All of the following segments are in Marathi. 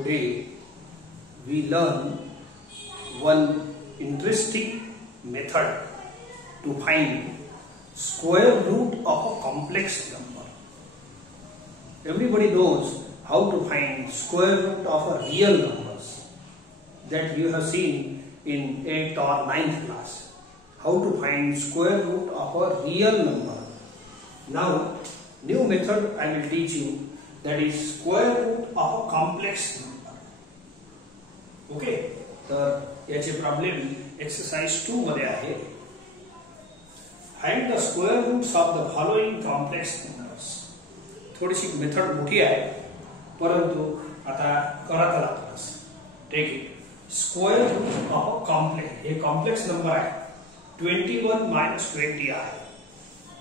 Today we learn one interesting method to find square root of a complex number. Everybody knows how to find square root of a real numbers that you have seen in 8th or 9th class. How to find square root of a real number. Now, new method I will teach you, that is square root of a complex number. Okay, तर याचे प्रॉब्लेम एक्सरसाइज 2 मध्ये आहे. Find the square roots of the following complex numbers. थोडीशी मेथड मोठी आहे परंतु आता करत राहतोस. Take it. Square root of a complex, हे कॉम्प्लेक्स नंबर आहे. 21 - 20 आहे.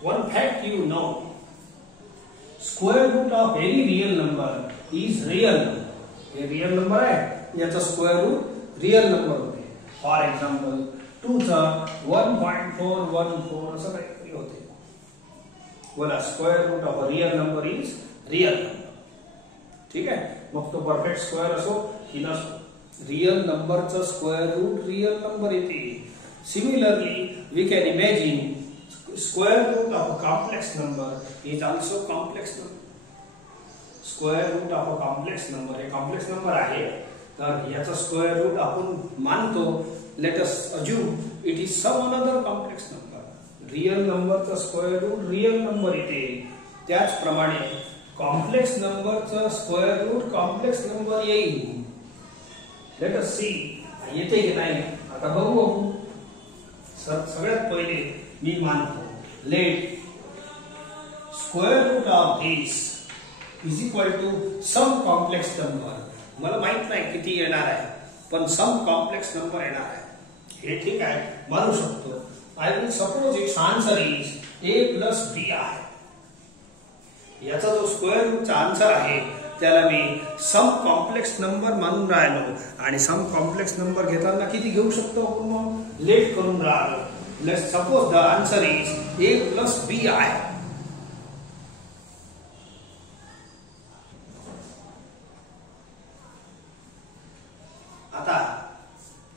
One fact you know, square root of any real number is real number. ये real number है, याचा square root real number होते. For example, 2 चा 1.414 असं काहीतरी होते. बोला square root of a real number is real number. ठीक है? मग तो perfect square असो की नसो, real number चा square root real number येते. Similarly, we can imagine square root of a complex number is also complex number. Square root of a complex number हे complex number आहे, तर याचा square root आपण मानतो. Let us assume it is some another complex number. Real number चा square root real number येते. त्याचप्रमाणे complex number चा square root complex number येईल. Let us see येते की नाही. आता बघू. सगळ्यात पहिले मी मानतो, let square root of this is equal to some complex number. मला माहित नाही किती येणार आहे, पण some complex number येणार आहे. हे ठीक आहे, मानू शकतो. I will suppose its answer is a plus b आहे. याचा जो स्क्वेअर रूटचा आन्सर आहे त्याला मी सम कॉम्प्लेक्स नंबर मानून राहिलो, आणि सम कॉम्प्लेक्स नंबर घेताना किती घेऊ शकतो आपण मग लेट करून राहिलो. Let's suppose the answer is a plus b आहे. आता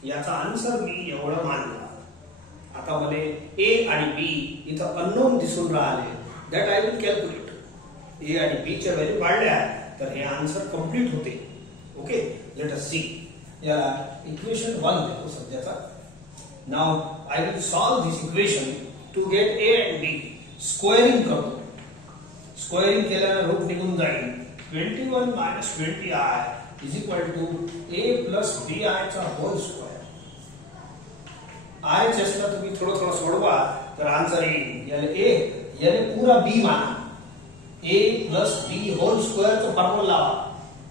याचा आन्सर मी एवढं मानला. आता मला a आणि b इथं अननोन दिसून राहिले. That I will calculate. a आणि b च्या व्हॅल्यू काढल्या तर हे आन्सर कंप्लीट होते. Okay, let us see. याला इक्वेशन 1 देतो सध्याचा. Now I will solve this equation to get a and b. Squaring करतो. Squaring केल्याने रूट निघून जाईल. 21 - 20i is equal to a plus bi चा होल स्क्वेअर. i चेसला तुम्ही थोडं सोडवा तर आन्सर येईल. याने पूरा b माना. a plus b whole square चा फॉर्म्युला लावा.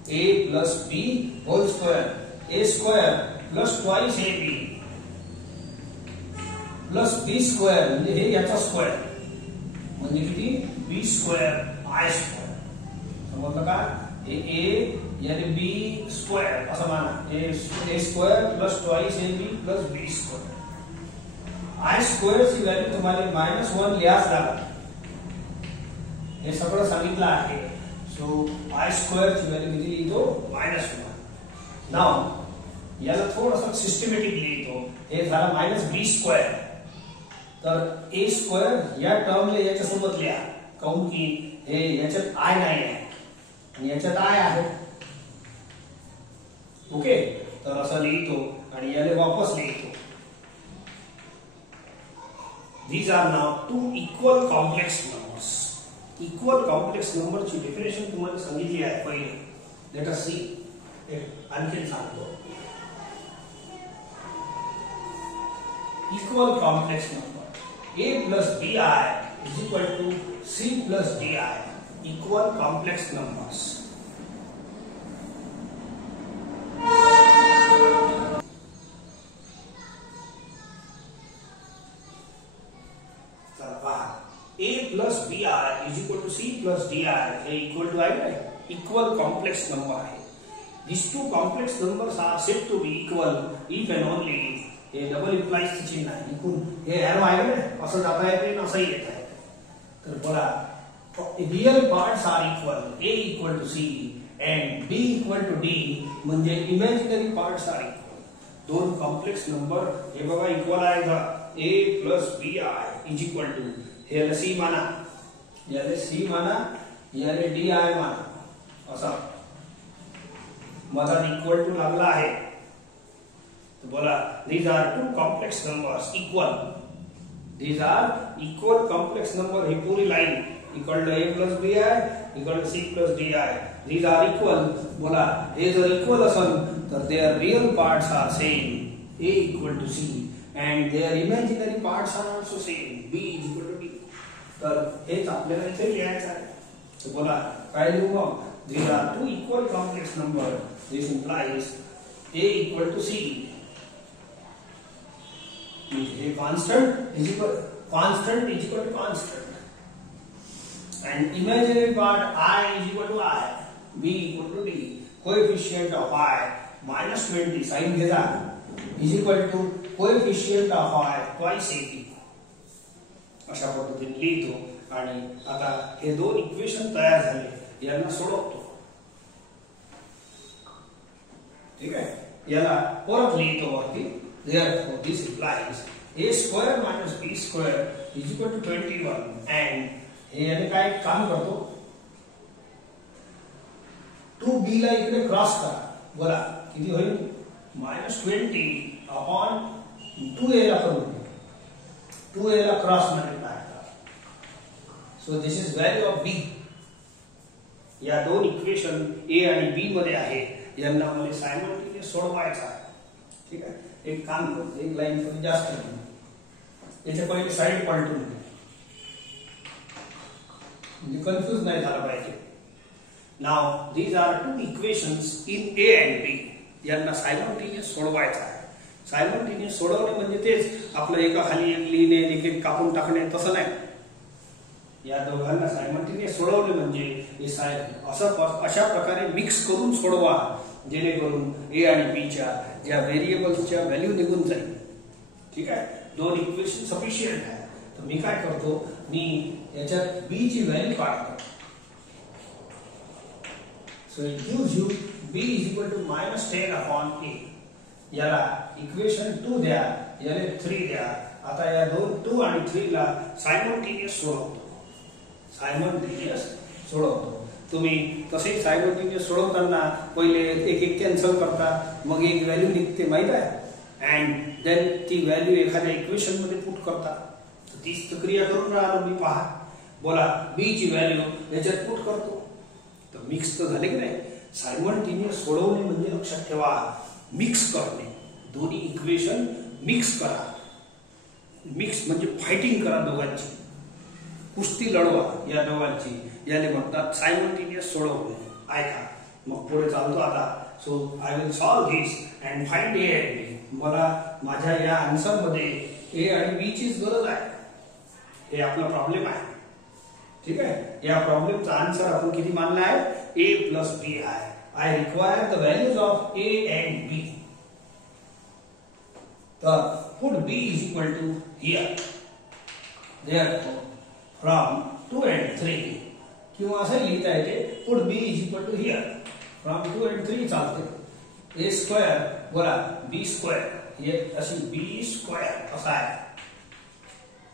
a plus b whole square. a square plus twice ab plus B square म्हणजे हे याचा स्क्वेअर म्हणजे किती, बी स्क्वेअर आय स्क्वेअर. समजलं का? हे ए याने बी स्क्वेअर असं माना. A square plus twice A B plus B square. I square ची व्हॅल्यू तुम्हाला -1 लिहाच लागेल. हे सगळं सांगितलं आहे. सो आय स्क्वेअर ची व्हॅल्यू किती लिहितो, -1. नाव याला थोडंसं सिस्टमॅटिक लिहितो. हे झाला -बी स्क्वेअर. तर a स्क्वेअर या टर्मला याच्या सोबत लिहा, काऊन की हे याच्यात i नाही आहे आणि याच्यात i आहे. ओके, तर असं लिहितो आणि याला वापस लिहितो. These are now two equal complex numbers. Equal complex number ची डेफिनेशन तुम्हाला सांगितली आहे पहिले. Let us see. आणखी सांगतो. Equal complex number a plus bi is equal to c plus di. Equal complex numbers. चला पहा, a plus bi is equal to c plus di हे equal to आहे. Equal complex number आहे. These two complex numbers are said to be equal if and only हे डबल इम्प्लाइज ची चिन्ह आहे. इकडून हे एरो आहे ना, असं जाता येते ना असंही येत आहे. तर बघा, real parts are equal. a equal to c and b equal to d म्हणजे इमॅजिनरी पार्ट्स आर इक्वल. दोन कॉम्प्लेक्स नंबर हे बघा इक्वल आहे का a plus bi is equal to याला c माना, याला c माना, याला di माना, असा मधात इक्वल टू लागला आहे. तो बोला these are two complex numbers equal. These are equal complex number. He Puri line equal to a plus bi equal to c plus di. These are equal. बोला हे जर इक्वल असेल तर their real parts are same. a equal to c and their imaginary parts are also same. b is equal to d. तर हेच आपल्याला इथे लिहायचं आहे. तर बोला काय लिहू मग? These are two equal complex number. This implies a equal to c. A constant is equal to constant, and imaginary part I is equal to I, b equal to d. Coefficient of I minus 20 sin घेता is equal to coefficient of I twice 80. अशा पद्धतीने लिहितो आणि आता हे दोन इक्वेशन तयार झाले यांना सोडवतो. ठीक आहे, याला परत लिहितो वरती. Therefore, this implies a square minus b square is equal to 21 and हे याने काय काम करतो 2b ला इकडे क्रॉस करा. बोला किती होईल -20 अपॉन 2a ला करून 2a ला क्रॉस मल्टिप्लाय करा. So this is value of b. या दोन इक्वेशन a आणि b मध्ये आहे, यांना मला सायमल्टेनियस सोडवायचा आहे. ठीक आहे, एक काम करतो, एक लाइन थोड़ी जास्त लिहू, याच्या पहिले साइड पलटून घे म्हणजे कन्फ्यूज नाही झाला पाहिजे. Now these are two equations in a and b. यांना सायमल्टेनियस सोडवायचा आहे. सायमल्टेनियस सोडवणे म्हणजे तेच आपलं एका खाली एक लिहिणे, एक एक कापून टाकणे, तसं नाही. या दोघांना सायमल्टेनियस सोडवणे म्हणजे अशा प्रकारे मिक्स करून सोडवा जेणेकरून a आणि b च्या ज्या व्हेरिएबल्सच्या व्हॅल्यू निघून जाईल. ठीक आहे, दोन इक्वेशन सफिशियंट आहे. तर मी काय करतो, मी याच्यात b ची व्हॅल्यू काढतो. So it gives you b is equal to -10 upon a. याला इक्वेशन 2 द्या, याला 3 द्या. आता या दोन 2 आणि 3 ला सायमल्टेनियस सोडवतो. तुम्ही तसे सायमल्टेनियस सोडवताना पहिले एक एक कॅन्सल करता, मग एक व्हॅल्यू निघते माहित आहे, अँड देन ती व्हॅल्यू एखाद्या इक्वेशन मध्ये पुट करता. तीच प्रक्रिया करून राहिलो मी. पहा, बोला b ची व्हॅल्यू याच्यात पुट करतो. तर मिक्स तर झाले की नाही. सायमल्टेनियस सोडवणे म्हणजे लक्षात ठेवा मिक्स करणे. दोन्ही इक्वेशन मिक्स करा. मिक्स म्हणजे फायटिंग करा, दोघांची कुस्ती लढवा या दोघांची. याने म्हणतात सायमल्टेनियस सोडवणे. ऐका मग पुढे चालतो आता. So I will solve this and find a and b. मला माझ्या या आन्सर मध्ये a आणि b चीच गरज आहे. हे आपला प्रॉब्लेम आहे. ठीक आहे, या प्रॉब्लेमचा आन्सर आपण किती मानला आहे, a plus b आहे. I require the values of a and b. तर put b is equal to here. Therefore, from 2 and 3 किंवा असं लिहिता येते put b is equal to here. From 2 and 3 चालते. a square बोला b square, हे अशी b square असा आहे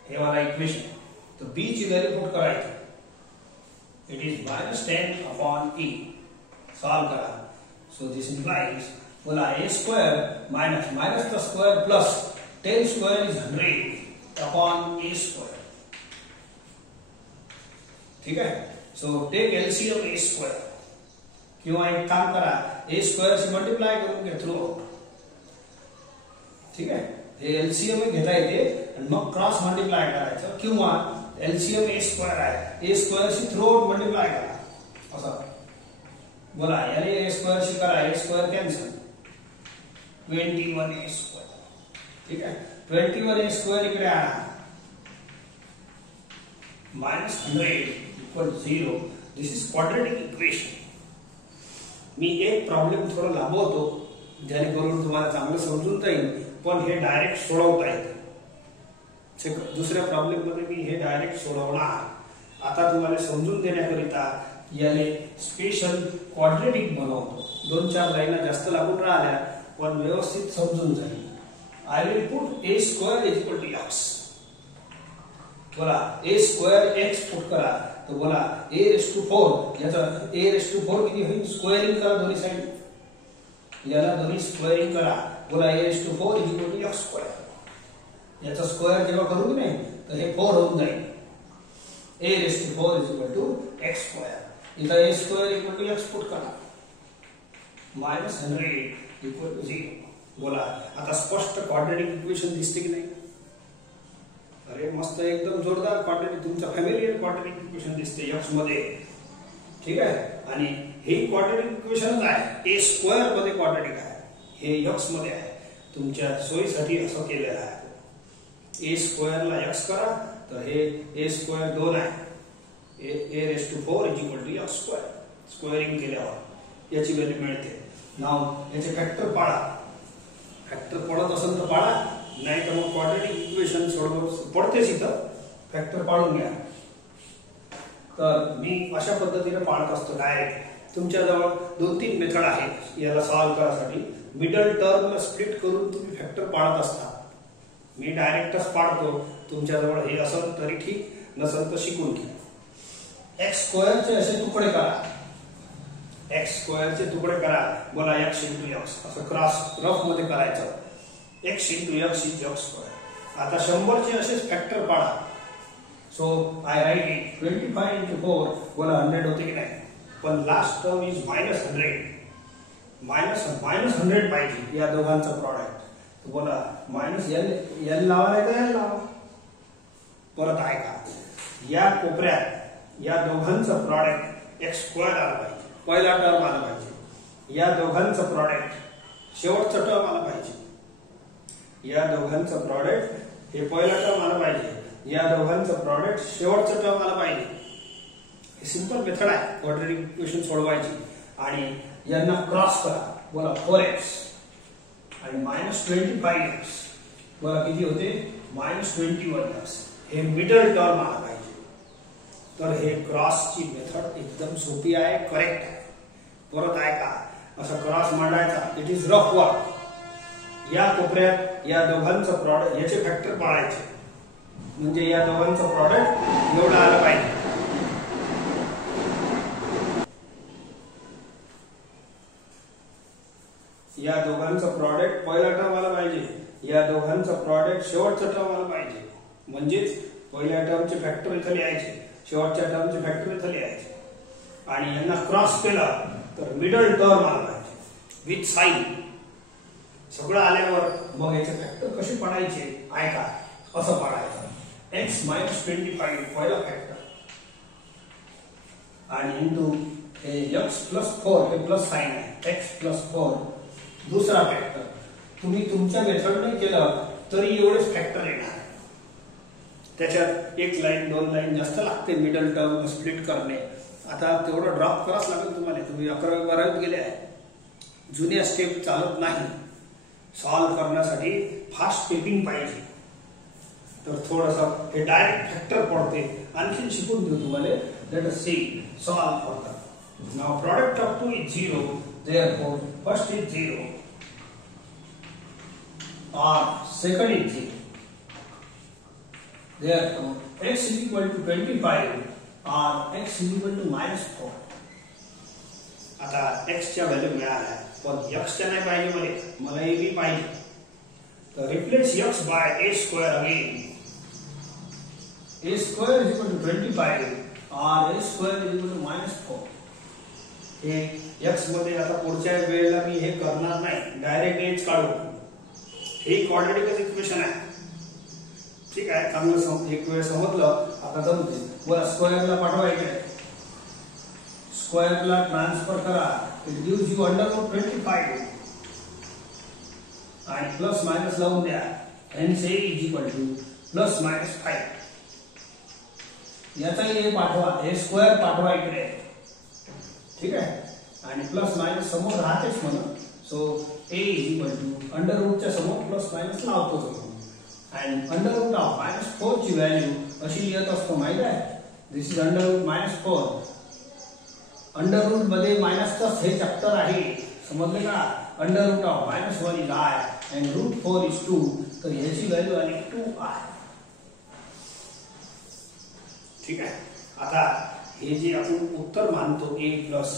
हे वाला इक्वेशन. तो b ची व्हॅल्यू पुट करायची. It is -10 upon e. Solve करा. सो दिस इंप्लाइज बोला a square minus the square plus 10 square is 100 upon a square. ठीक है, so take LCM a square. किंवा एक काम करा, a square से मल्टीप्लाई करून घ्या थ्रू. ठीक आहे, हे एलसीएम घेता येते आणि मग क्रॉस मल्टीप्लाय करायचं. किंवा एलसीएम a square आहे, a square say through out multiply करा असं. बोला याने a square से करा, a square cancel, 21 a square. ठीक है, 21 a square इकडे आणा, -100 equal 0. This is quadratic equation. मी एक प्रॉब्लेम थोडा लांबवतो जेणेकरून तुम्हाला चांगलं समजून जाईल, पण हे डायरेक्ट सोडवता येते. दुसऱ्या प्रॉब्लेम मध्ये मी हे डायरेक्ट सोडवणार. आता तुम्हाला समजून देण्याकरिता याने स्पेशल क्वाड्रेटिक बनवतो. 2-4 लाईना जास्त लागून राहिल्या पण व्यवस्थित समजून जाईल. I will put a square is equal to x. बोला a स्क्वेअर x पुट करा तर बोला a रेस टू 4 याचा a रेस टू 4 किती होईल? स्क्वेअरिंग करा दोन्ही साइड. याला दोन्ही स्क्वेअरिंग करा. बोला a raise to 4 is equal to x square. याचा स्क्वेअर जेव्हा करू की नाही तर हे 4 होऊन जाईल. a raise to 4 is equal to x square. इथं a square equal to x put करा. -100 इक्वल टू 0. बोला आता स्पष्ट क्वाड्रेटिक इक्वेशन दिसते की नाही? अरे मस्त एकदम जोरदार क्वाड्रेटिक तुमचा फॅमिलियर क्वाड्रेटिक इक्वेशन दिसते x मध्ये. ठीक आहे. आणि हे क्वाड्रेटिक इक्वेशनच आहे. a स्क्वेअर मध्ये क्वाड्रेटिक आहे. हे x मध्ये आहे. तुमच्या सोयीसाठी असं केलेलं आहे. a स्क्वेअर ला x करा तर हे a स्क्वेअर 2 आहे. a raise to 4 is equal to x square. Squaring केल्यावर याची व्हॅल्यू मिळते. नाव याचे फॅक्टर पाडा. फॅक्टर पडत असेल तर पाडा, नाही तर मग क्वाड्रेटिक इक्वेशन सोडवून पडतेच इथं. फॅक्टर पाडून घ्या. तर मी अशा पद्धतीने पाडत असतो डायरेक्ट. तुमच्याजवळ 2-3 मेथड आहेत याला सॉल्व्ह करण्यासाठी. मिडल टर्मला स्प्लिट करून तुम्ही फॅक्टर पाडत असता. मी डायरेक्टच पाडतो. तुमच्याजवळ हे असेल तरी ठीक, नसेल तर शिकून घ्या. x स्क्वेअरचे असे तुकडे करा. x स्क्वेअरचे तुकडे करा. बोला x इंटू x असं क्रॉस रफ मध्ये करायचं. x into x is x square. आता 100चे असेच फॅक्टर पाडा. So I write it 25 into 4. बोला 100 होते की नाही? पण लास्ट टर्म इज -100. -100 पाहिजे या दोघांचं प्रॉडक्ट. बोला -l लावा नाही तर l लावा. परत ऐका. या कोपऱ्यात या दोघांचं प्रॉडक्ट x स्क्वेअर आला पाहिजे. पहिला टर्म आला पाहिजे. या दोघांचं प्रॉडक्ट शेवटचं टर्म आला पाहिजे. या दोघांचं प्रॉडक्ट हे पहिला टर्म आला पाहिजे. या दोघांचं प्रॉडक्ट शेवटचं टर्म आला पाहिजे. हे सिंपल मेथड आहे क्वाड्रेटिक इक्वेशन सोडवायची. आणि यांना क्रॉस करा. बोला 4x आणि -25x. बोला किती होते? -21x. हे मिडल टर्म आला पाहिजे. तर हे क्रॉसची मेथड एकदम सोपी आहे, करेक्ट आहे. परत ऐका. असं क्रॉस मांडायचा. It is rough work. या कोपऱ्यात या दोघांचं प्रॉडक्ट याचे फॅक्टर पाळायचे. म्हणजे या दोघांचं प्रॉडक्ट एवढं आलं पाहिजे. या दोघांचं प्रॉडक्ट पहिला टर्म आला पाहिजे. या दोघांचं प्रॉडक्ट शेवटचं टर्म आलं पाहिजे. म्हणजेच पहिल्या टर्मचे फॅक्टर इथं लिहायचे, शेवटच्या टर्मचे फॅक्टर इथं लिहायचे. आणि यांना क्रॉस केला तर मिडल टर्म आला पाहिजे विथ साइन. सगळं आल्यावर मग याचे फॅक्टर कसे पाडायचे ऐका. असं पाडायचं. x -25 पहिला फॅक्टर आणि इंटू हे x + 4 हे प्लस साइन आहे. x + 4 दुसरा फॅक्टर. तुम्ही तुमच्या मेथडने केलं तरी एवढेच फॅक्टर येणार. त्याच्यात 1 लाईन 2 लाईन जास्त लागते मिडल टर्म स्प्लिट करणे. आता तेवढं ड्रॉप करावंच लागेल तुम्हाला. तुम्ही 11वी-12वीत गेले आहे. जुन्या स्टेप चालत नाही. सॉल्व्ह करण्यासाठी फास्ट टेपिंग पाहिजे. तर थोडंसं हे डायरेक्ट फॅक्टर पडते. आणखी शिकून देऊ तुम्हाला. Let us see solve for. Now product of 2 is 0. therefore first is 0 or second is 0. Therefore x is equal to 25 or x is equal to -4. आता x च्या व्हॅल्यू मिळाल्या पण x च्या नाही पाहिजे मला a b पाहिजे. तर replace x by a square again. a square is equal to 25 or a square is equal to -4. हे x मध्ये आता पुढच्या वेळेला मी हे करणार नाही. डायरेक्ट एच काढू. हे क्वाड्रेटिक इक्वेशन आहे. ठीक आहे. चांगलं एक वेळ समजलं. आता जमते. वर स्क्वेअरला पाठवायचे. स्क्वेअरला ट्रान्सफर करा. इट गिव्स यू √25 आणि प्लस मायनस लावून द्या. hence a is equal to +-5. याचाही हे पाठवा. हे स्क्वेअर पाठवा इकडे. ठीक आहे. आणि प्लस मायनस समोर राहतेच म्हणून. So a is equal to under रूटच्या समोर प्लस मायनस लावतो म्हणून. and under root of -4 ची व्हॅल्यू अशी येत असतो माहिती आहे. This is under root -4 under root मध्ये मायनसच हे चॅप्टर आहे, समजले का? Under root of -1 is I and root 4 is 2, तर याची व्हॅल्यू आली 2i. ठीक आहे. आता हे जे आपण उत्तर मानतो a plus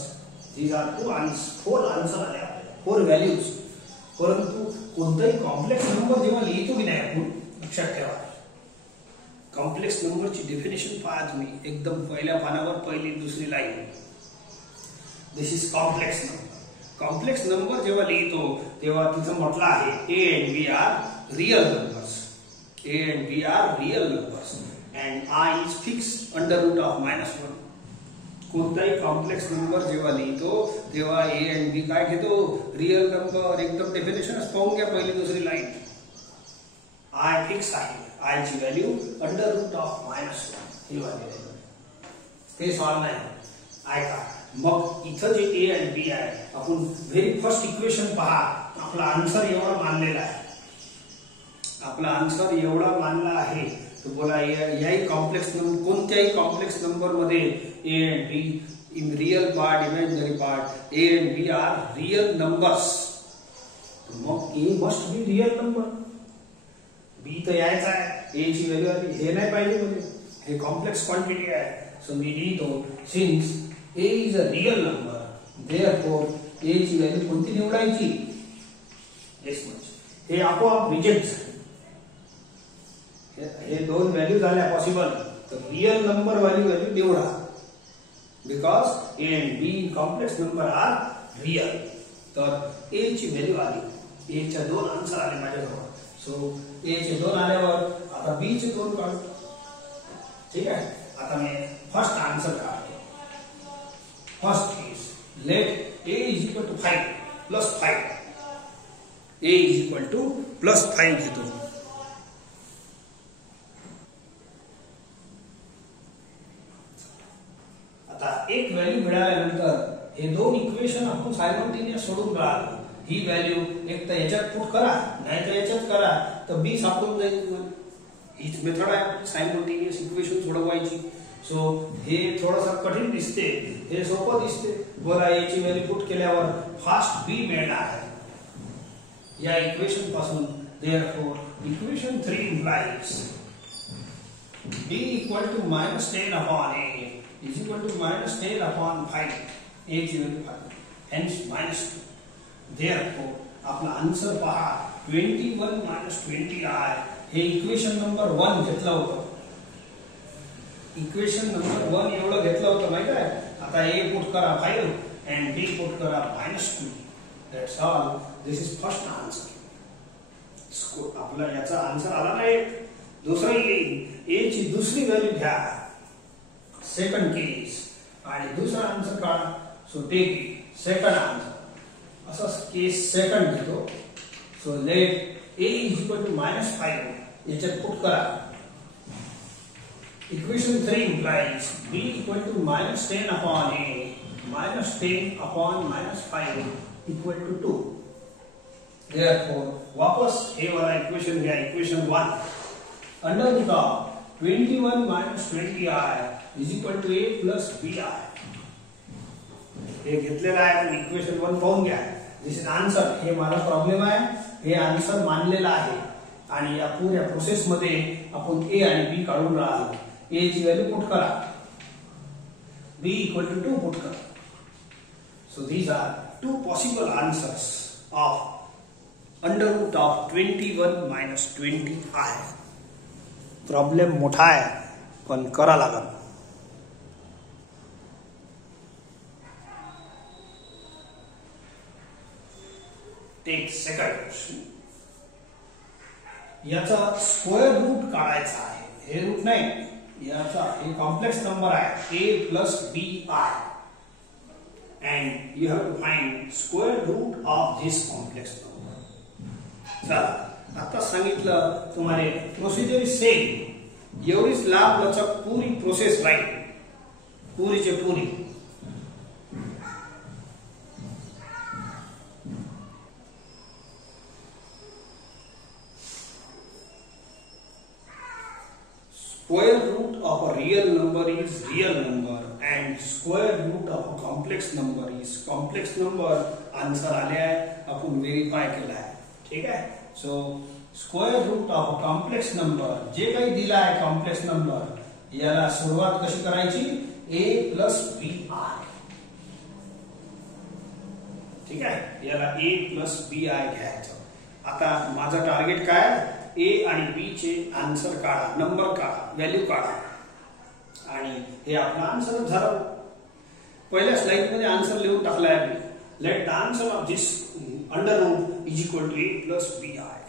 these are 4 answer आले आपल्याला, 4 व्हॅल्यूज. परंतु कोणताही कॉम्प्लेक्स नंबर जेव्हा लिहितो की नाही आपण, लक्षात ठेवा कॉम्प्लेक्स नंबरची डेफिनेशन पहा तुम्ही, एकदम पहिल्या पानावर पहिली दुसरी line. This is complex number. Complex number जेव्हा लिहितो तेव्हा तिचं म्हटलं आहे a and b are real numbers. a and b are real numbers and I is fixed under root of -1. कोणताही कॉम्प्लेक्स नंबर जेव्हा लिहितो तेव्हा a and b काय घेतो? Real number. एकदम डेफिनेशनच पाहून घ्या पहिली दुसरी लाईन. I फिक्स आहे, I ची व्हॅल्यू अंडर रूट ऑफ -1 ही व्हॅल्यू आहे. ते सॉल्व नाही. ऐका मग इथं जे a आणि b आहे, आपण व्हेरी फर्स्ट इक्वेशन पहा. आपला आन्सर एवढा मानलेला आहे, आपला आन्सर एवढा मानला आहे. तर बोला याही कॉम्प्लेक्स नंबर, कोणत्याही कॉम्प्लेक्स नंबर मध्ये a and b in real part, imaginary part, a and b are real numbers. मग a must be real number. b तर यायचा आहे, a ची व्हॅल्यू आली, हे नाही पाहिजे म्हणजे हे कॉम्प्लेक्स क्वांटिटी आहे. सो मी लिहितो since a is a real number, therefore a ची व्हॅल्यू कोणती निवडायची? this much. हे आपोआप रिजेक्ट झाले. हे दोन व्हॅल्यू झाल्या पॉसिबल, तर रियल नंबर व्हॅल्यू निवडा. Because a and b complex number are real. तर a ची व्हॅल्यू आली, a च्या 2 आन्सर आले माझ्याजवळ. सो a चे 2 आल्यावर आता b चे 2 काढू. ठीक आहे. आता मी फर्स्ट आन्सर काढतो. First is let a is equal to 5 plus 5. a is equal to plus 5 घेतो. आता एक व्हॅल्यू मिळाल्यानंतर हे दोन इक्वेशन आपण सायमल्टेनियस सोडून राहिलो. ही व्हॅल्यू एक तर याच्यात पुट करा, नाही तर याच्यात करा, तर b सापडून जाईल तुम्हाला. हीच मेथड आहे सायमल्टेनियस इक्वेशन सोडवायची. सो हे थोडंसं कठीण दिसते, हे सोपं दिसते. बोला याची व्हॅल्यू पुट केल्यावर फास्ट b मिळणार आहे या इक्वेशन पासून. Therefore equation 3 implies b equal to -10 upon a is equal to -10 upon 5. a ची व्हॅल्यू 5, hence -2. देयरफॉर आपला आन्सर पहा 21 - 20i. हे इक्वेशन नंबर 1 घेतलं होतं. इक्वेशन नंबर 1 एवढं घेतलं होतं माहिती आहे. आता a पुट करा 5 and b पुट करा -2. That's all. This is first answer. आपला याचा आन्सर आला नाही. दुसरा a ची दुसरी व्हॅल्यू घ्या, सेकंड केस, आणि दुसरा आन्सर काढा. So take second answer. असं केस सेकंड घेतो. So let a is equal to -5 याच्यात पुट करा. Equation 3 implies b equal to -10 upon a, -10 upon -5 equal to 2. Therefore, वापस हे वाला इक्वेशन घ्या, equation 1. Under root of 21 - 20i is equal to a plus bi. हे घेतलेलं आहे, इक्वेशन 1 पाहून घ्या. दिस इज आन्सर. हे माझा प्रॉब्लेम आहे, हे आन्सर मानलेला आहे. आणि या पुऱ्या प्रोसेस मध्ये आपण a आणि b काढून राहिलो. a ची व्हॅल्यू पुट करा, b equal to 2 पुट करा. So these are two possible answers of under root of 21 - 20i. Problem मोठा आहे पण करा लागल. Take second question. याचा स्क्वेअर रूट काढायचा आहे. हे रूट नाही, याचा हे कॉम्प्लेक्स नंबर आहे a plus bi and you have to find square root of this complex number. चला आता सांगितलं तुम्हाला प्रोसिजर सेम. एवढीच लांब लचक पूरी प्रोसेस राहील, पुरीचे पुरी. Square root of a real number number is real number and square root of a complex number is complex number. Answer आले आहे, आपण व्हेरीफाय केला आहे. ठीक आहे. So square root of a complex number, जे काही दिला आहे कॉम्प्लेक्स नंबर, याला सुरुवात कशी करायची? a plus B i. ठीक आहे. याला a प्लस बी आय घ्यायचं. आता माझं टार्गेट काय? ए आणि बी चे आन्सर काढा, नंबर काढा, व्हॅल्यू काढा, आणि हे आपलं आन्सर झालं. पहिल्या स्लाइड मध्ये आन्सर लिहून टाकला आहे मी. Let the answer of this under root is equal to a plus B I.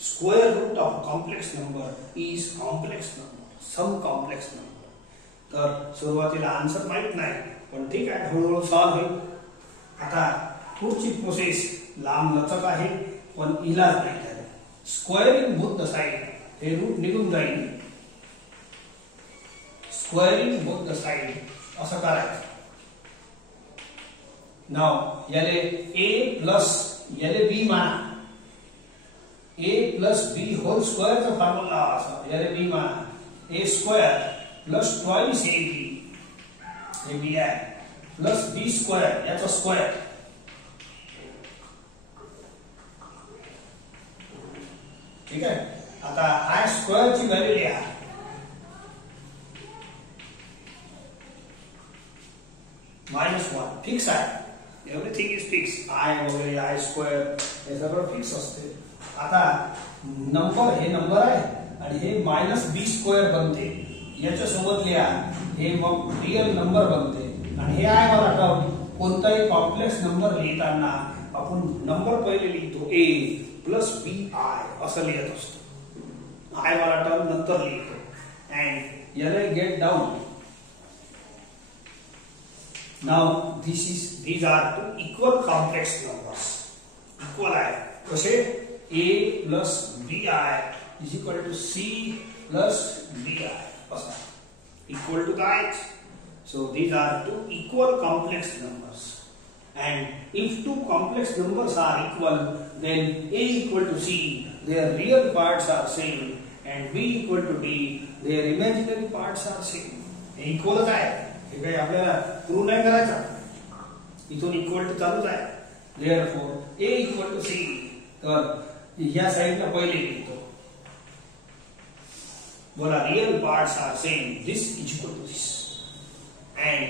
Square root of complex number is complex number, some complex number. तर सुरुवातीला आन्सर माहित नाही, पण ठीक आहे, हळूहळू सॉल्व्ह होईल. आता पुढची प्रोसेस लांब लचक आहे, पण इलाज नाही त्याला. स्क्वेअरिंग बोथ द साइड, हे रूट निघून जाईल. स्क्वेअरिंग बोथ द साइड असं करायचं. नाव याले a प्लस याले b माना. a प्लस b होल स्क्वेअरचा फॉर्म्युला असा, याले b माना. a square plus twice ab, हे b आहे, प्लस b स्क्वेअर याचा स्क्वेअर. ठीक आहे. आता आय स्क्वेअर ची व्हॅल्यू लिहा. -1 फिक्स आहे. Everything is fix. आय वगैरे आय स्क्वेअर हे सगळं फिक्स असते. आता नंबर, हे नंबर आहे आणि हे मायनस बी स्क्वेअर बनते. याच्या सोबत लिहा, हे मग रियल नंबर बनते. आणि हे आय वाला टर्म, कोणताही कॉम्प्लेक्स नंबर लिहिताना आपण नंबर पहिले लिहितो a प्लस बी आय असं लिहित असतो. आय वाला टर्म नंतर लिहितो. अँड याला get down. Now these are two equal complex numbers. Equal आहे कसे? a plus bi is equal to c plus bi असा equal to that. So these are two equal complex numbers, and if two complex numbers are equal, then a equal to c, their real parts are same, and b equal to d, their imaginary parts are same. Equal आहे, हे काही आपल्याला प्रूव्ह नाही करायचा. इथून इक्वल टू चालूच आहे. Therefore a equal to c. तर या साइडला पहिले लिहितो. बोला real parts are same, this is equal to this, and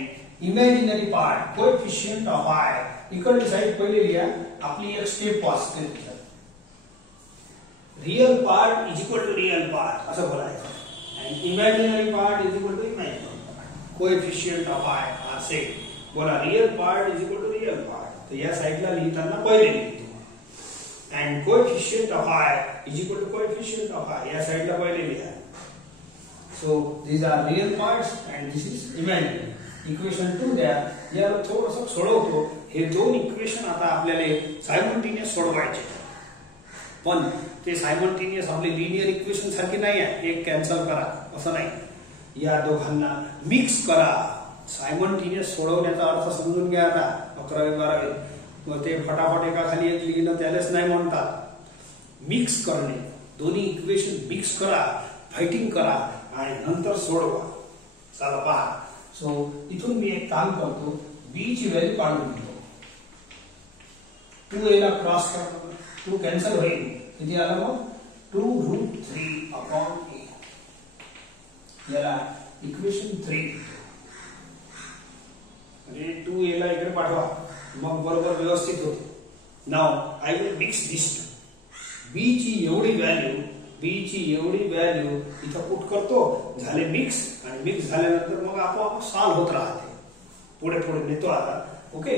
imaginary part coefficient of i equal to side पहिले लिहा. आपली एक स्टेप वाचते. Real part is equal to real part असं बोलायचं, and imaginary part is equal to imaginary. Coefficient of i are same. बोला real part is equal to real part. तर या साइडला लिहिताना पहिले लिहितो. And coefficient of i is equal to coefficient of i, या साइडला पहिले लिहा. So these are real parts and this is imaginary. Equation 2 द्या. याला थोडंसं सोडवतो. हे दोन इक्वेशन आता आपल्याला सायमल्टेनियस सोडवायचे, पण ते सायमल्टेनियस आपले लिनियर इक्वेशन सारखे नाही आहे. एक कॅन्सल करा असं नाही, या दोघांना मिक्स करा. सायमल्टेनियस सोडवण्याचा अर्थ समजून घ्या. आता 11वी 12वी ते फटाफट एका खाली एक लिहिणं त्यालाच नाही म्हणतात. मिक्स करणे, दोन्ही इक्वेशन मिक्स करा, फायटिंग करा आणि नंतर सोडवा. चला पहा. सो इथून मी एक काम करतो, बी ची व्हॅल्यू काढून घेतो. 2a ला क्रॉस करतो, 2 कॅन्सल होईल. किती आला मग? 2√3/a. याला इक्वेशन 3. म्हणजे 2a ला इकडे पाठवा, मग बरोबर व्यवस्थित होते. Now I will mix this two. b ची एवढी व्हॅल्यू इथं पुट करतो. झाले मिक्स, आणि मिक्स झाल्यानंतर मग आपोआप सॉल्व्ह होत राहते. पुढे पुढे नेतो आता. ओके.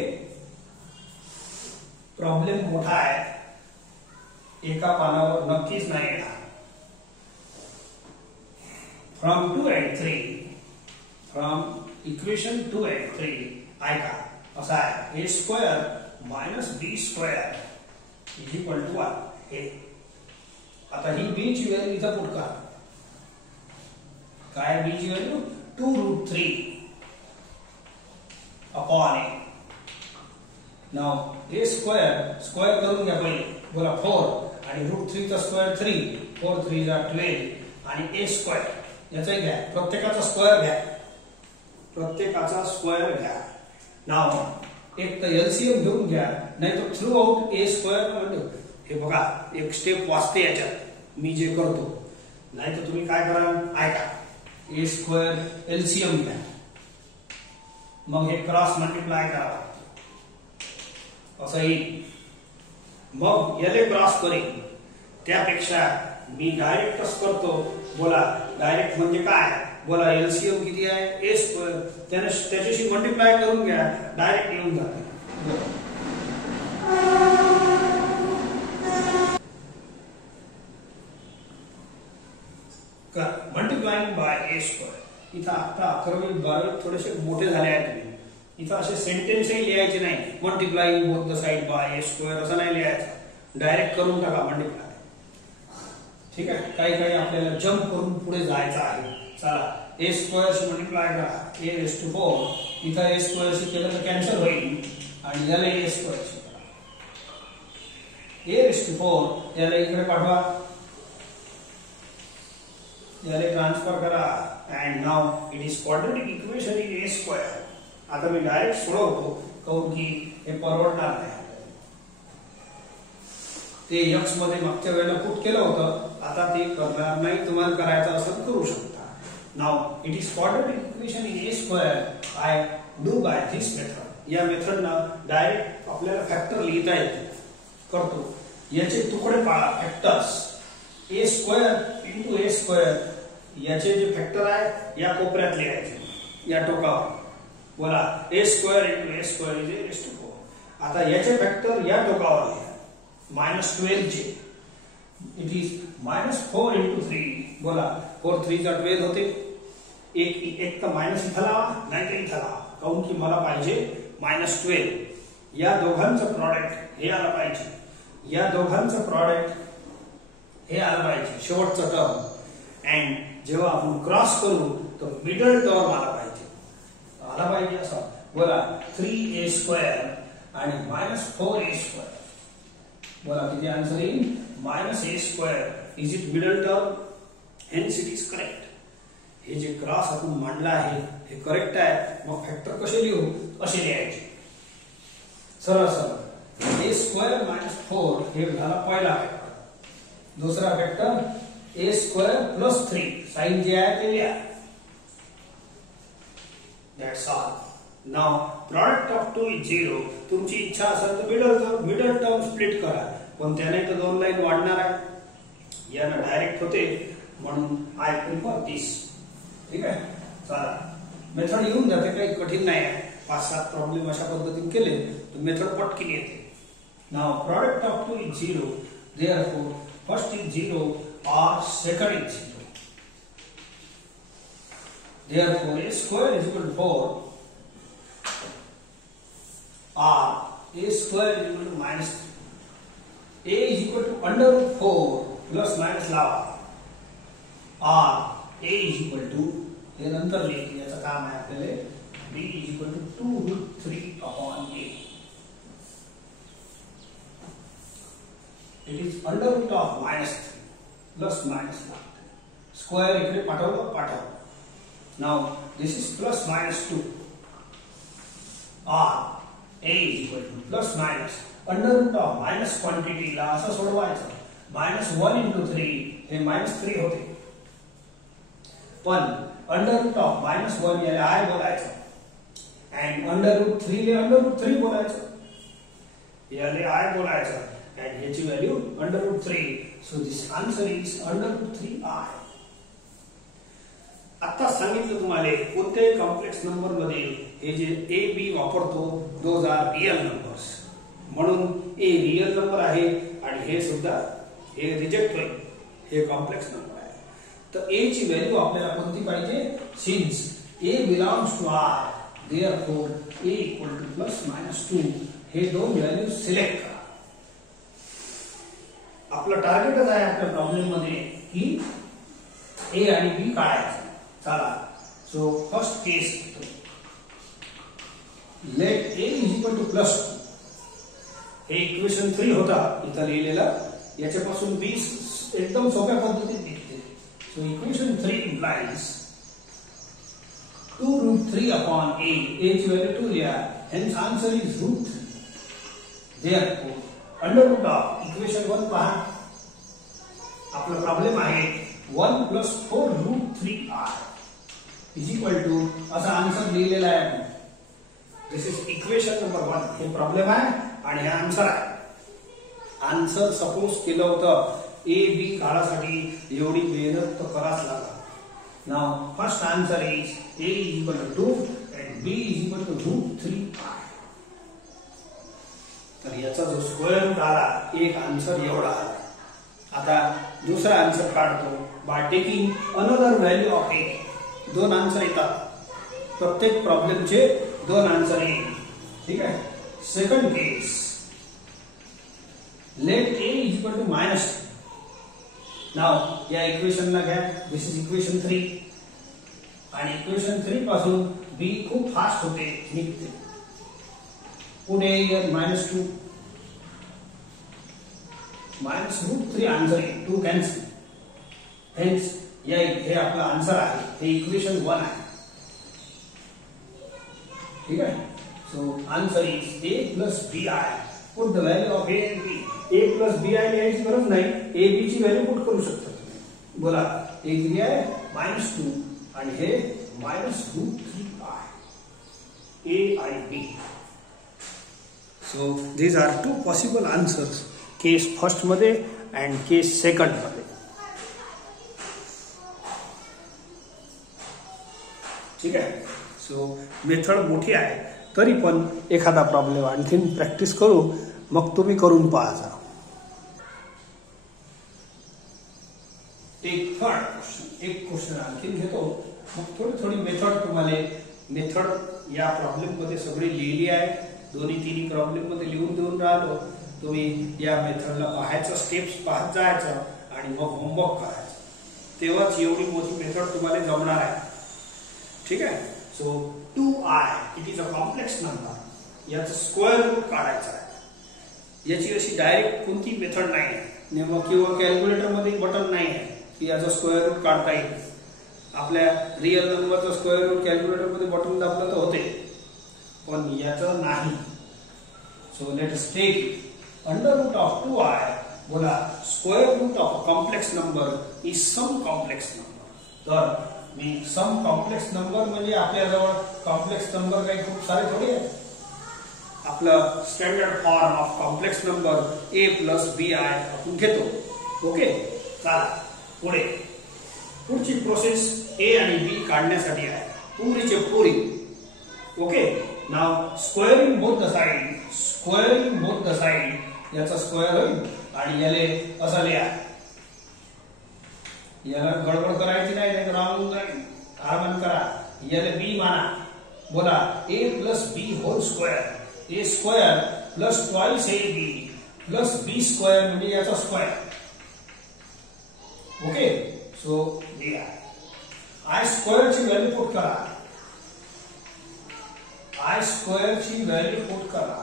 प्रॉब्लेम मोठा आहे, एका पानावर नक्कीच नाही येणार. From 2 and 3, from equation 2 and 3 ऐका असा आहे, a square minus b square is equal to 1. हे आता ही b ची व्हॅल्यू इथं पुट करा. काय b ची value? 2√3/a. Now a square करून घ्या पहिले. बोला 4 आणि √3 चा स्क्वेअर 3, 4 3 12, आणि a स्क्वेअर याचा घ्या, प्रत्येकाचा स्क्वेअर घ्या. प्रत्येकाचा स्क्वेअर घ्या. नाव एक तर एलसीएम घेऊन घ्या, नाही तर थ्रू आउट ए स्क्वेअर म्हणजे हे बघा एक स्टेप वाचते याच्यात मी जे करतो. नाही तर तुम्ही काय करा, ऐका, ए स्क्वेअर एलसीएम घ्या, मग हे क्रॉस मल्टिप्लाय करा असं येईल. मग याले क्रॉस करेन, त्यापेक्षा मी डायरेक्टच करतो. बोला डायरेक्ट म्हणजे काय, बोला एलसीएम किती आहे, ए स्क्वेअर, त्याच्याशी मल्टिप्लाय करून घ्या, डायरेक्ट येऊन जाते. मल्टिप्लाइंग बाय ए स्क्वेअर. इथं आता 11वी 12वी थोडेसे मोठे झाले आहेत तुम्ही. इथं असे सेंटेन्सही लिहायचे नाही, multiplying both the side by A square असं नाही लिहायचं, डायरेक्ट करून टाका मल्टिप्लाय. ठीक आहे, काही आपल्याला जंप करून पुढे जायचं आहे. चला, ए स्क्वेअरशी मल्टिप्लाय करा, ए रेस टू 4. इथं ए स्क्वेअरशी केलं तर कॅन्सल होईल आणि याला ए स्क्वेअरशी करा, ए रेस टू 4. याला इकडे पाठवा, याला ट्रान्सफर करा, and now it is quadratic equation in a square. आता मी डायरेक्ट सोडवतो, कहून की हे परवडणार नाही. ते एक्स मध्ये मागच्या वेळेला पुट केलं होतं, आता ते करणार नाही. तुम्हाला करायचं असेल करू शकता. Now it is quadratic equation in a square. I do by this method. या मेथडनं डायरेक्ट आपल्याला फॅक्टर लिहिता येते. करतो, याचे तुकडे पाडा, factors. A square into A square, याचे जे फॅक्टर आहे या कोपऱ्यात लिहायचे, या टोकावर. बोला A square into A square is A raise to 4. आता याचे फॅक्टर या टोकावर लिहा, -12 चे. It is -4 into 3. बोला 4 3 चा 12 होते. एक तर मायनस इथं लावा, नाही तर इथं लावा, काऊन की मला पाहिजे -12. या दोघांचं प्रॉडक्ट हे आलं पाहिजे, या दोघांचं प्रॉडक्ट हे आलं पाहिजे, शेवटचं टर्म. अँड जेव्हा आपण क्रॉस करू तर मिडल टर्म आला पाहिजे असं. बोला 3a स्क्वेअर आणि -4a स्क्वेअर. बोला किती आन्सर येईल, -a square. Is it middle term? Hence it is correct. हे जे क्रॉस आपण मांडला आहे हे करेक्ट आहे. मग फॅक्टर कसे लिहू, असे लिहायचे सरळ सरळ. a स्क्वेअर -4 हे झाला पहिला फॅक्टर. दुसरा factor a square plus 3. Sign जे आहे ते लिहा. That's all. Now product of 2 is 0. तुमची इच्छा असेल तर मिडल टर्म स्प्लिट करा, पण त्याने तर 2 लाईन वाढणार आहे. यानं डायरेक्ट होते, म्हणून आय प्रिफर दिस. ठीक आहे, चला मेथड येऊन जाते, काही कठीण नाही आहे. 5-7 प्रॉब्लेम अशा पद्धतीने केले तर मेथड पटकन येते. नाव product of 2 is 0. Therefore first is 0 or second is 0. Therefore a square is equal to 4 or a square is equal to -3. A is equal to under root 4 plus minus लावा, or A is equal to, हे नंतर लिहिते, याचं काम आहे आपल्याला. B is equal to 2 root 3 upon A. It is under root of -3 plus minus लावा. स्क्वेअर इकडे पाठवलं. Now this is plus minus 2, or A is equal to plus minus under root of minus quantity ला असं सोडवायचं. -1 into 3 हे -3 होते, पण under root of -1 याला I बोलायचं, and under root 3 ले under root 3 बोलायचं, याले I बोलायचं, and ह्याची value under root 3. So this answer is under root 3I. आता सांगितलं तुम्हाला कोणत्याही कॉम्प्लेक्स नंबर मध्ये हे जे ए बी वापरतो, दोज आर रियल नंबर्स. म्हणून ए रियल नंबर आहे आणि हे सुद्धा हे रिजेक्ट होईल, हे कॉम्प्लेक्स नंबर आहे. तर ए ची व्हॅल्यू आपल्याला कोणती पाहिजे, since a belongs to R, therefore a equal to +-2. हे दोन व्हॅल्यू सिलेक्ट करा. आपलं टार्गेटच आहे आपल्या प्रॉब्लेम मध्ये की ए आणि बी काढायचं. चला, so first case, let a is equal to +2. हे इक्वेशन 3 होता इथं लिहिलेलं, याच्यापासून बी एकदम सोप्या पद्धतीत निघते. सो इक्वेशन 3 implies 2√3 a ची व्हॅल्यू 2 लिहा. Hence answer is √3. Therefore, under root of equation 1 पहा. आपला प्रॉब्लेम आहे 1 + 4√3r इज इक्वल टू असा आन्सर लिहिलेला आहे आपण. This is equation number 1. हे प्रॉब्लेम आहे आणि हे आन्सर आहे. आन्सर सपोज केलं होतं ए बी काढासाठी एवढी मेहनत तर कराच लागला. Now first answer is a is equal to 2 and b is equal to √3r. तर याचा जो स्क्वेअर रूट आला एक आन्सर एवढा आला. आता दुसरा आन्सर काढतो by taking another value of a. दोन आन्सर येतात. प्रत्येक प्रॉब्लेमचे दोन आन्सर येईल. ठीक आहे. Second case, let a is equal to -2. Now या इक्वेशनला घ्या. दिस इज इक्वेशन 3 आणि इक्वेशन 3 पासून b खूप फास्ट होते निघते. पुढे -2 -√3 आन्सर आहे. 2 कॅन्सल. हेन्स या हे आपला आन्सर आहे. हे इक्वेशन 1 आहे. ठीक आहे. So answer is a + bi. Put the value of a and b. a + bi लिहायची गरज नाही. a b ची व्हॅल्यू पुट करू शकता तुम्ही. बोला a किती आहे -2 आणि हे -√3r. a आणि b. So these are two possible answers. Case first मध्ये अँड केस सेकंड मध्ये. ठीक आहे. सो मेथड मोठी आहे तरी पण एखादा प्रॉब्लेम आणखीन प्रॅक्टिस करू मग तुम्ही करून पाहा. एक थर्ड क्वेश्चन, एक क्वेश्चन आणखीन घेतो मग थोडी मेथड तुम्हाला मेथड या प्रॉब्लेम मध्ये सगळी लिहिली आहे. दोन्ही तिन्ही प्रॉब्लेम मध्ये लिहून देऊन राहिलो. तुम्ही या मेथडला पाहायचं, स्टेप्स पाहत जायचं आणि मग होमवर्क करायचं. तेव्हाच एवढी मोठी मेथड तुम्हाला जमणार आहे. ठीक आहे. So 2i it is a complex number. याचं स्क्वेअर रूट काढायचं आहे. याची अशी डायरेक्ट कोणती मेथड नाही आहे. किंवा कॅल्क्युलेटर मध्ये बटन नाही आहे की याचं स्क्वेअर रूट काढता येईल. आपल्या रिअल नंबरचं स्क्वेअर रूट कॅल्क्युलेटर मध्ये बटन दाबलं तर होते पण याचं नाही. So let us take under root of 2i. बोला square root of a complex number is some complex number. तर मी सम कॉम्प्लेक्स नंबर म्हणजे आपल्याजवळ कॉम्प्लेक्स नंबर काही खूप सारे थोडी आहेत. आपलं standard form of complex number a + bi आपण घेतो. ओके. चला पुढे. पुढची प्रोसेस a आणि b काढण्यासाठी आहे. पुरीचे पुरी. Okay. Now squaring both the side. Squaring both the side. याचा स्क्वेअर होईल आणि याले असा लिहा. याला गडबड करायची नाही तर राहून जाईल. आराम करा. याला b माना. बोला a + b whole square. a square + twice ab + b square म्हणजे याचा स्क्वेअर. ओके. सो लिहा. i स्क्वेअर ची व्हॅल्यू पुट करा. i स्क्वेअर ची व्हॅल्यू पुट करा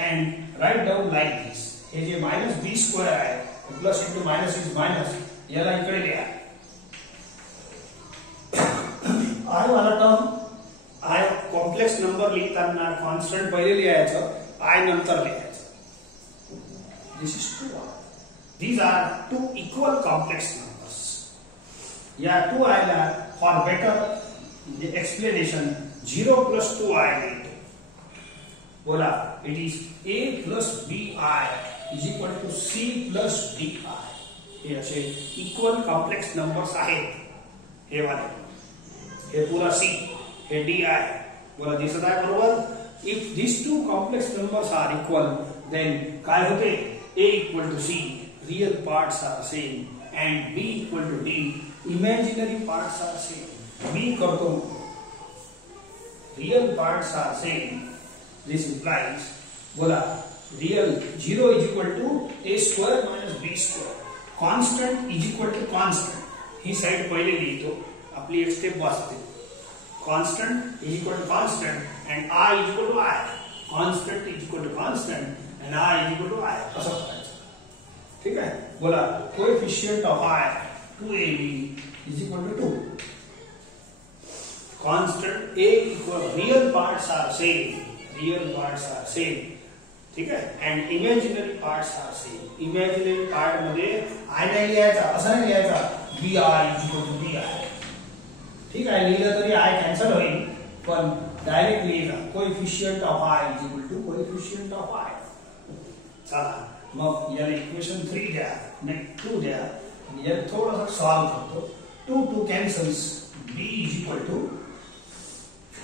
and write down like this. हे जे -b स्क्वेअर आहे plus into minus is minus याला इकडे लिहा. आय वाला टर्म आय कॉम्प्लेक्स नंबर लिहिताना कॉन्स्टंट पहिले लिहायचं, आय नंतर लिहायचं. This is 2i. These are two equal complex numbers. या 2i ला फॉर बेटर एक्सप्लेनेशन 0 + 2i लिहितो. बोला it is a + bi is equal to c + di. हे असे इक्वल कॉम्प्लेक्स नंबर्स आहेत. हे वाले हे पुरा c हे di. बोला दिसत आहे बरोबर. If these two complex numbers are equal then काय होते a = c real parts are same and b = d imaginary parts are same. मी करतो real parts are same. This implies बोला real 0 is equal to a square minus b square. Constant is equal to constant. He side पहिले लिहितो, आपली एक स्टेप वाचते. Constant is equal to constant and I is equal to I. Constant is equal to constant and I is equal to I. असं करायचं. ठीक आहे. बोला coefficient of I 2ab is equal to 2. constant A equal real parts are same, ठीक है, and imaginary parts are same. Imaginary part मध्ये I नाही लिहायचा, असं नाही लिहायचा BI equal to BI. ठीक आहे, लिहिलं तरी I कॅन्सल होईल, पण डायरेक्ट लिहिलं coefficient of I equal to coefficient of I. चला मग याला इक्वेशन 3 द्या, नाही 2 द्या, याला थोडंसं सॉल्व करतो. 2 2 कॅन्सल्स, B is equal to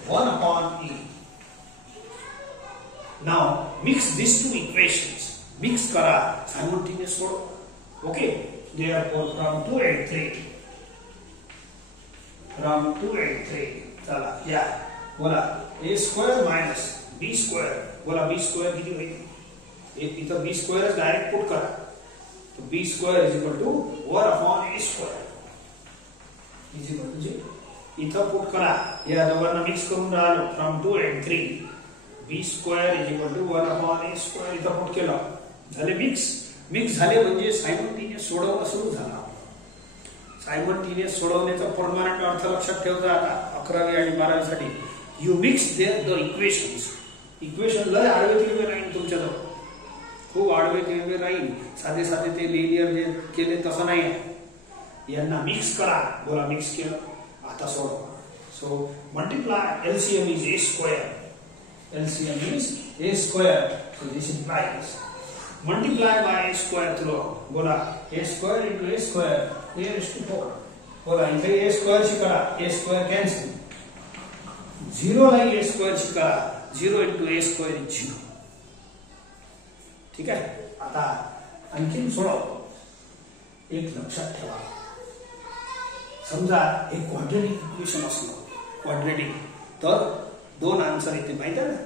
1 upon E. Now mix these two equations. Mix करा, simultaneous Sodo. Okay. Therefore from 2 and 3. चला या बोला A square minus B square. बोला B square किती होईल? इथं B square डायरेक्ट पुट करा. तो B square is equal to 1 upon A square. is equal to 0. इथं पुट करा. या दोघांना मिक्स करून राहिलो. From 2 and 3. B square is equal to 1 upon A square. इथं पुट केलं. झाले मिक्स झाले म्हणजे सायमल्टेनियस सोडवणं सुरू झालं. सायमल्टेनियस सोडवण्याचा परमानंट अर्थ लक्षात ठेवता आता 11वी आणि 12वी साठी. You mix the equations. Equation लय आडवे तिरवे राहील तुमच्याजवळ, खूप आडवे तिरवे राहील. साधे ते लिनियर जे केले तसं नाही आहे. यांना मिक्स करा. बोला मिक्स केलं, आता सोडवा. So multiply LCM is A square. LCM is A square. So this implies multiply by A square throughout. बोला A square into A square, A raised to 4. बोला इथे A square ची करा, A square cancel. 0 ला A square ची करा, 0 into A square is 0. ठीक आहे. आता आणखीन सोडव. एक लक्षात ठेवा, समजा एक क्वाड्रेटिक इक्वेशन असलं, क्वाड्रेटिक, तर दोन आन्सर येते माहिती आहे ना.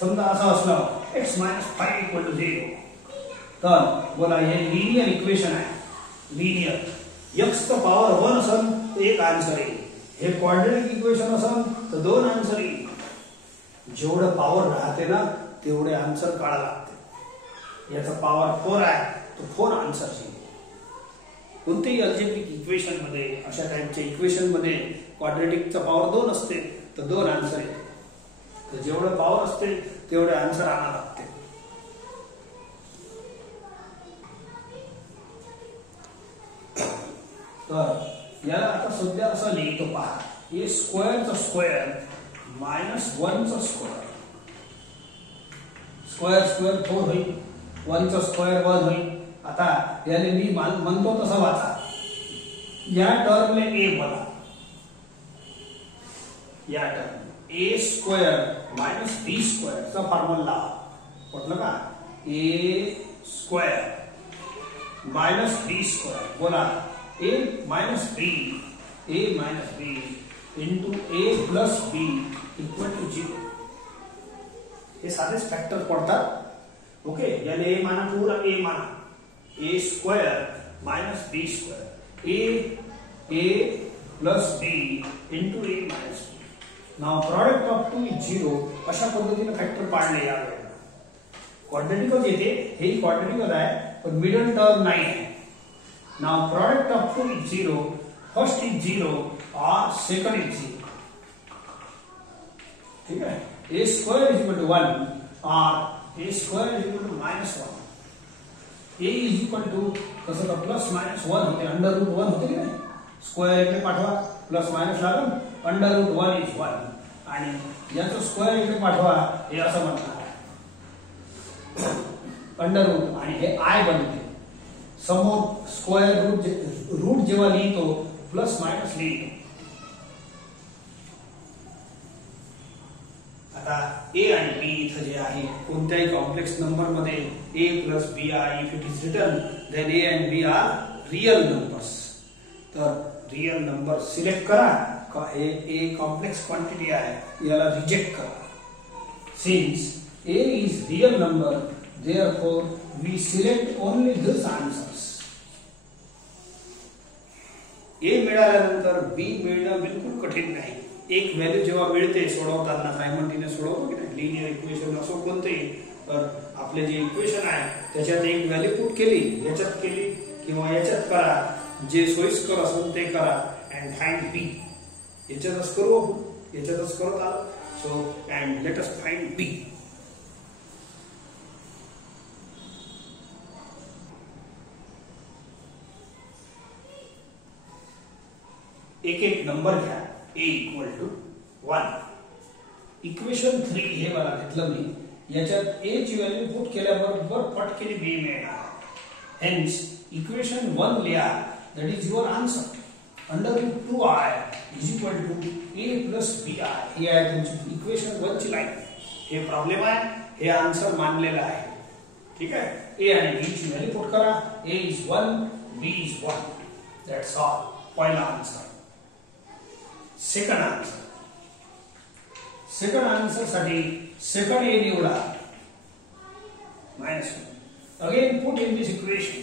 समजा असं असलं x - 5 equal to 0. तर बोला हे लिनियर इक्वेशन आहे. लिनियर x चा पॉवर 1 असेल तर एक आन्सर येईल. हे क्वाड्रेटिक इक्वेशन असेल तर दोन आन्सर येईल. जेवढं पॉवर राहते ना तेवढे आन्सर काढा लागते. याचा पॉवर 4 आहे तो 4 आन्सर येईल. कोणतेही अल्जेब्रिक इक्वेशन मध्ये, अशा टाइपच्या इक्वेशन मध्ये क्वाड्रेटिकचा पॉवर 2 असते तर 2 आन्सर येते. तर जेवढं पॉवर असते तेवढे आन्सर आणावं लागते. तर याला आता सध्या असं लिहितो पहा. A स्क्वेअरचा स्क्वेअर मायनस 1 चा स्क्वेअर. स्क्वेअर 4 होईल, 1 चा स्क्वेअर 1 होईल. आता याने मी म्हणतो तसं वाचा. या टर्मले A बोला. या term A square minus B square चा फॉर्म्युला लावा. म्हटलं का? A square minus B square. बोला A minus B into A plus B equal to 0. हे साधेच फॅक्टर पडतात. ओके, याने A माना, पूरा A माना. A square minus B square. A plus B into A minus B. Now product of 2 is 0. अशा पद्धतीने फॅक्टर पाडले या वेळेला. क्वाड्रेटिकच येते, हे क्वाड्रेटिकच आहे पण मिडल टर्म नाही आहे. Now product of 2 is 0. First is 0 और सेकंड इज 0. ठीक है. A square is equal to 1 और A square is equal to -1. A is equal to कसं तर प्लस मायनस 1 होते, अंडर रूट 1 होते की नाही. स्क्वेअर इकडे पाठवा, प्लस मायनस लागून अंडर रूट 1 is 1 आणि याचं स्क्वेअर इकडे पाठवा. हे असं म्हणतात अंडर रूट आणि हे I बनते. समोर स्क्वेअर रूट जेव्हा लिहितो प्लस मायनस लिहितो. आता A आणि B इथं जे आहे कोणत्याही कॉम्प्लेक्स नंबर मध्ये A प्लस B आहे. If it is written then A and B are real numbers. तर रियल नंबर सिलेक्ट करा. A कॉम्प्लेक्स क्वांटिटी आहे, याला रिजेक्ट करा. Since A is real number, therefore we select only this answers. A मिळाल्यानंतर B मिळणं बिलकुल कठीण नाही. एक व्हॅल्यू जेव्हा मिळते सोडवताना, सायमल्टेनियस सोडवतो की नाही, लिनियर इक्वेशन असो कोणतेही, तर आपले जे इक्वेशन आहे त्याच्यात एक व्हॅल्यू पुट केली, याच्यात केली किंवा याच्यात करा, जे सोयीस्कर असेल ते करा. And find B. याच्यातच करू आपण. याच्यातच करत आलो. So and let us find B. एक एक नंबर घ्या. a equal to 1. इक्वेशन 3 हे मला घेतलं मी. याच्यात a ची व्हॅल्यू पुट केल्याबरोबर पटकेने b मिळणार. हेन्स इक्वेशन 1 लिहा. That is your answer. √2i is equal to a plus bi. हे आहे तुमची इक्वेशन 1 ची लाईन. हे प्रॉब्लेम आहे. हे आन्सर मानलेलं आहे. ठीक आहे. a आणि b ची व्हॅल्यू पुट करा. a is 1, b is 1. That's all. पहिला answer. Second answer. Second answer साठी सेकंड ए निवडा. -1. Again put in this equation.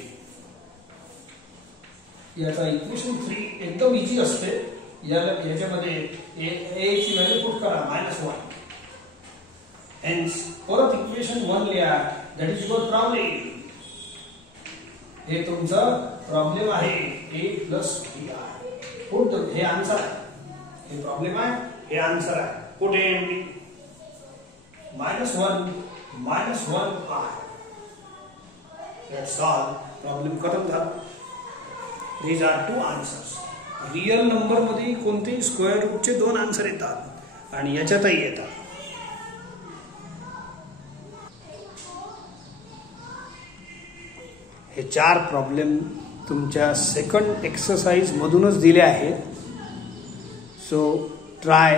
याचा इक्वेशन 3 एकदम इझी असते. याच्यामध्ये ए ची व्हॅल्यू पुट करा -1. हेन्स परत इक्वेशन 1 लिहा. That is your problem. हे तुमचा प्रॉब्लेम आहे. a प्लस b आहे. पुट हे आन्सर आहे. हे प्रॉब्लेम आहे. हे आन्सर आहे. Put a and b. -1 -1i. That's all. Problem खतम झाला. These are 2 answers. Real number मध्ये कोणतेही स्क्वेअर रूटचे 2 आन्सर येतात आणि याच्यातही येतात. हे 4 प्रॉब्लेम तुमच्या सेकंड एक्सरसाइज मधूनच दिले आहेत. So try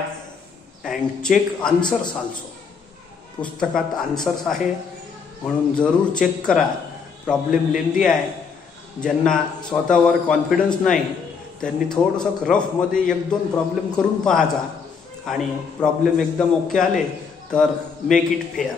and check answers also. पुस्तकात आन्सर्स आहे म्हणून जरूर चेक करा. प्रॉब्लेम लेंदी आहे. ज्यांना स्वतःवर कॉन्फिडन्स नाही त्यांनी थोडंसं रफमध्ये 1-2 प्रॉब्लेम करून पाहायचा आणि प्रॉब्लेम एकदम ओके आले तर मेक इट फेअर.